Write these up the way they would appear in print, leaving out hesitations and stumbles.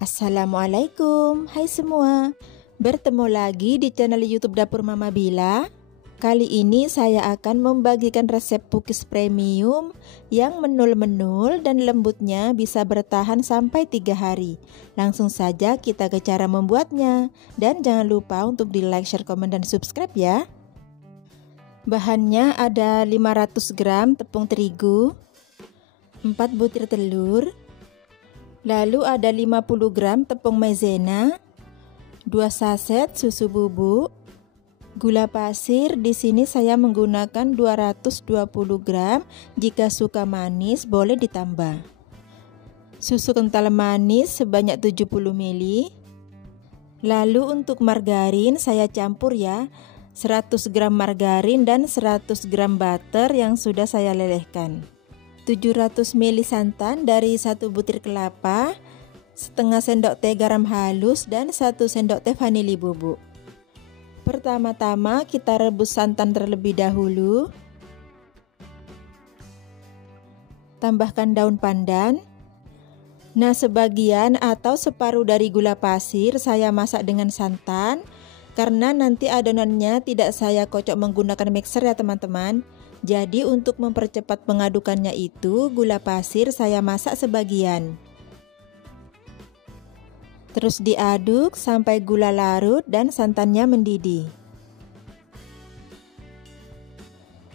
Assalamualaikum, hai semua. Bertemu lagi di channel YouTube Dapur Mama Bila. Kali ini saya akan membagikan resep cookies premium yang menul-menul dan lembutnya bisa bertahan sampai 3 hari. Langsung saja kita ke cara membuatnya. Dan jangan lupa untuk di like, share, komen, dan subscribe ya. Bahannya ada 500 gram tepung terigu, 4 butir telur, lalu ada 50 gram tepung maizena, 2 saset susu bubuk, gula pasir. Di sini saya menggunakan 220 gram. Jika suka manis boleh ditambah. Susu kental manis sebanyak 70 ml. Lalu untuk margarin saya campur ya. 100 gram margarin dan 100 gram butter yang sudah saya lelehkan. 700 ml santan dari 1 butir kelapa, setengah sendok teh garam halus, dan 1 sendok teh vanili bubuk. Pertama-tama kita rebus santan terlebih dahulu. Tambahkan daun pandan. Nah, sebagian atau separuh dari gula pasir saya masak dengan santan, karena nanti adonannya tidak saya kocok menggunakan mixer ya teman-teman. Jadi untuk mempercepat pengadukannya itu, gula pasir saya masak sebagian. Terus diaduk sampai gula larut dan santannya mendidih.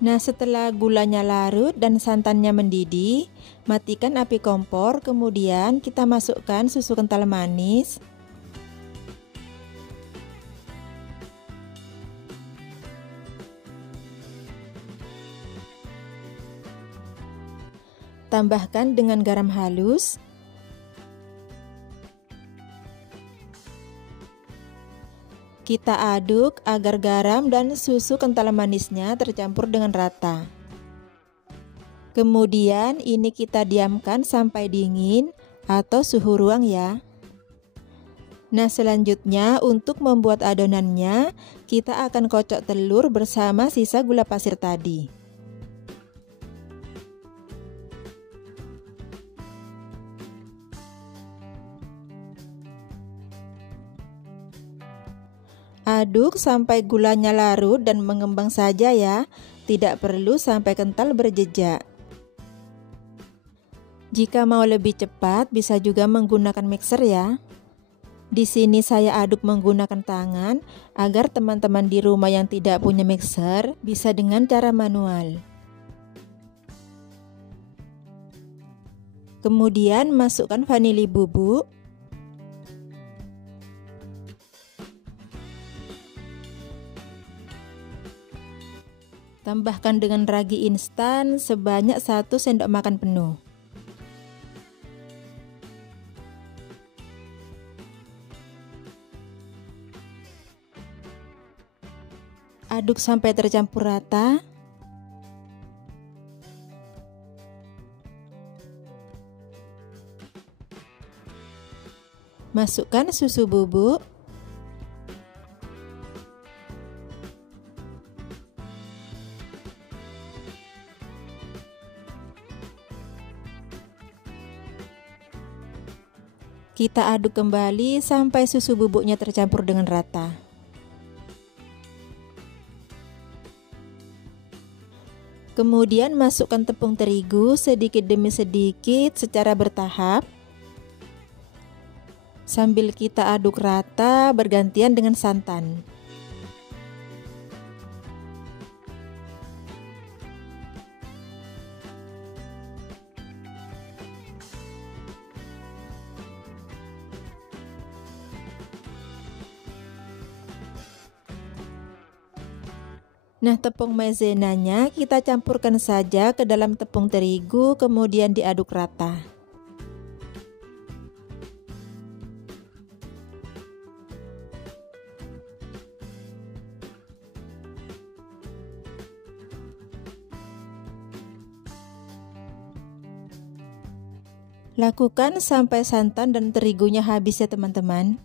Nah, setelah gulanya larut dan santannya mendidih, matikan api kompor, kemudian kita masukkan susu kental manis. Tambahkan dengan garam halus. Kita aduk agar garam dan susu kental manisnya tercampur dengan rata. Kemudian ini kita diamkan sampai dingin atau suhu ruang ya. Nah, selanjutnya untuk membuat adonannya, kita akan kocok telur bersama sisa gula pasir tadi. Aduk sampai gulanya larut dan mengembang saja ya, tidak perlu sampai kental berjejak. Jika mau lebih cepat bisa juga menggunakan mixer ya. Di sini saya aduk menggunakan tangan agar teman-teman di rumah yang tidak punya mixer bisa dengan cara manual. Kemudian masukkan vanili bubuk. Tambahkan dengan ragi instan sebanyak 1 sendok makan penuh. Aduk sampai tercampur rata. Masukkan susu bubuk. Kita aduk kembali sampai susu bubuknya tercampur dengan rata. Kemudian masukkan tepung terigu sedikit demi sedikit secara bertahap. Sambil kita aduk rata bergantian dengan santan. Nah, tepung maizenanya kita campurkan saja ke dalam tepung terigu, kemudian diaduk rata. Lakukan sampai santan dan terigunya habis ya teman-teman.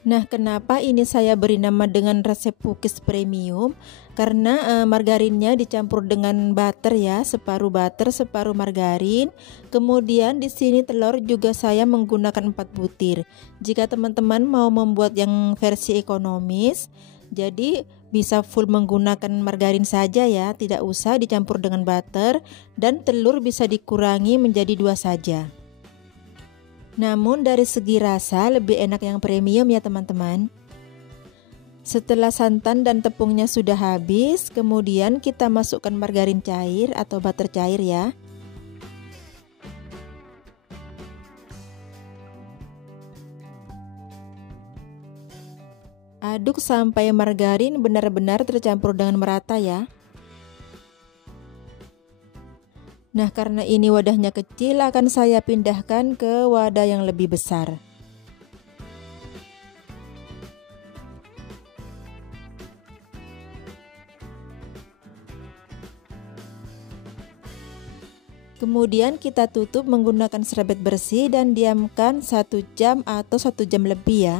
Nah, kenapa ini saya beri nama dengan resep cookies premium? Karena margarinnya dicampur dengan butter ya, separuh butter, separuh margarin. Kemudian di sini telur juga saya menggunakan 4 butir. Jika teman-teman mau membuat yang versi ekonomis, jadi bisa full menggunakan margarin saja ya, tidak usah dicampur dengan butter, dan telur bisa dikurangi menjadi 2 saja. Namun dari segi rasa lebih enak yang premium ya teman-teman. Setelah santan dan tepungnya sudah habis, kemudian kita masukkan margarin cair atau butter cair ya. Aduk sampai margarin benar-benar tercampur dengan merata ya. Nah, karena ini wadahnya kecil, akan saya pindahkan ke wadah yang lebih besar. Kemudian kita tutup menggunakan serbet bersih dan diamkan 1 jam atau 1 jam lebih ya.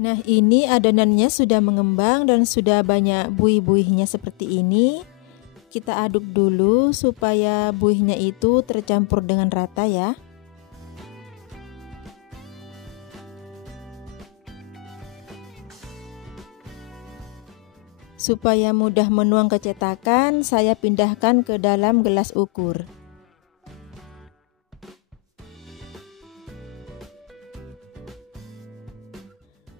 Nah, ini adonannya sudah mengembang dan sudah banyak buih-buihnya seperti ini. Kita aduk dulu supaya buihnya itu tercampur dengan rata ya. Supaya mudah menuang ke cetakan, saya pindahkan ke dalam gelas ukur.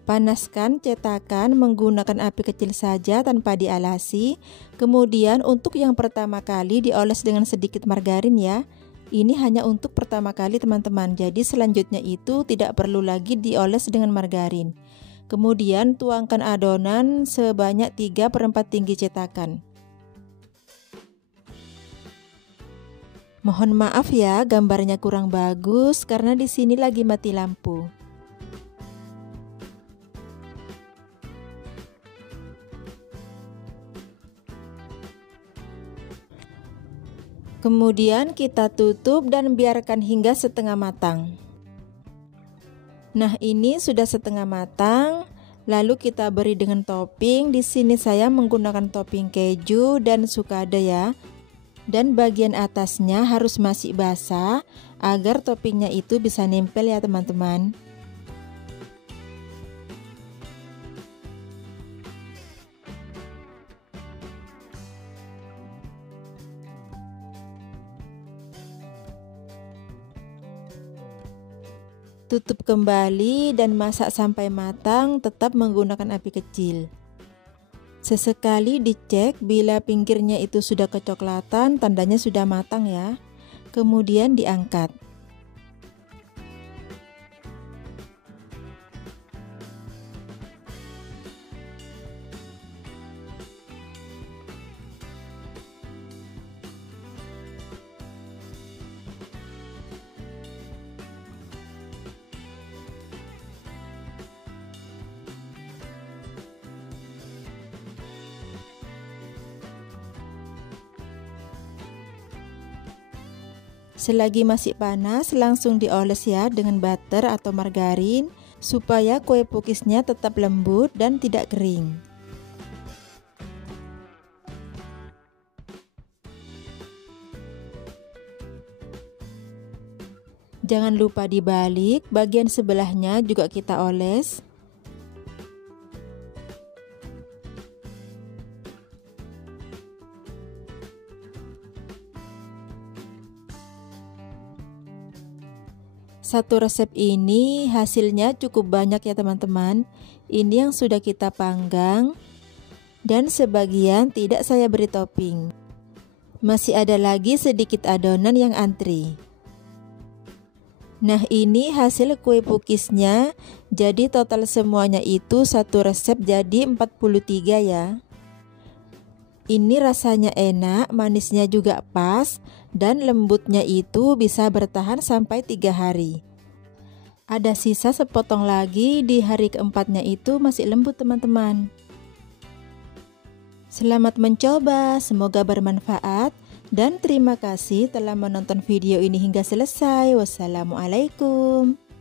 Panaskan cetakan menggunakan api kecil saja tanpa dialasi. Kemudian untuk yang pertama kali dioles dengan sedikit margarin ya. Ini hanya untuk pertama kali teman-teman. Jadi selanjutnya itu tidak perlu lagi dioles dengan margarin. Kemudian tuangkan adonan sebanyak 3/4 tinggi cetakan. Mohon maaf ya, gambarnya kurang bagus karena di sini lagi mati lampu. Kemudian kita tutup dan biarkan hingga setengah matang. Nah, ini sudah setengah matang. Lalu kita beri dengan topping. Di sini saya menggunakan topping keju dan sukade ya. Dan bagian atasnya harus masih basah agar toppingnya itu bisa nempel ya teman-teman. Tutup kembali dan masak sampai matang, tetap menggunakan api kecil. Sesekali dicek bila pinggirnya itu sudah kecoklatan, tandanya sudah matang ya. Kemudian diangkat. Selagi masih panas, langsung dioles ya dengan butter atau margarin supaya kue cookiesnya tetap lembut dan tidak kering. Jangan lupa dibalik, bagian sebelahnya juga kita oles. Satu resep ini hasilnya cukup banyak ya teman-teman. Ini yang sudah kita panggang dan sebagian tidak saya beri topping. Masih ada lagi sedikit adonan yang antri. Nah, ini hasil kue cookiesnya. Jadi total semuanya itu satu resep jadi 43 ya. Ini rasanya enak, manisnya juga pas, dan lembutnya itu bisa bertahan sampai 3 hari. Ada sisa sepotong lagi, di hari keempatnya itu masih lembut teman-teman. Selamat mencoba, semoga bermanfaat, dan terima kasih telah menonton video ini hingga selesai. Wassalamualaikum.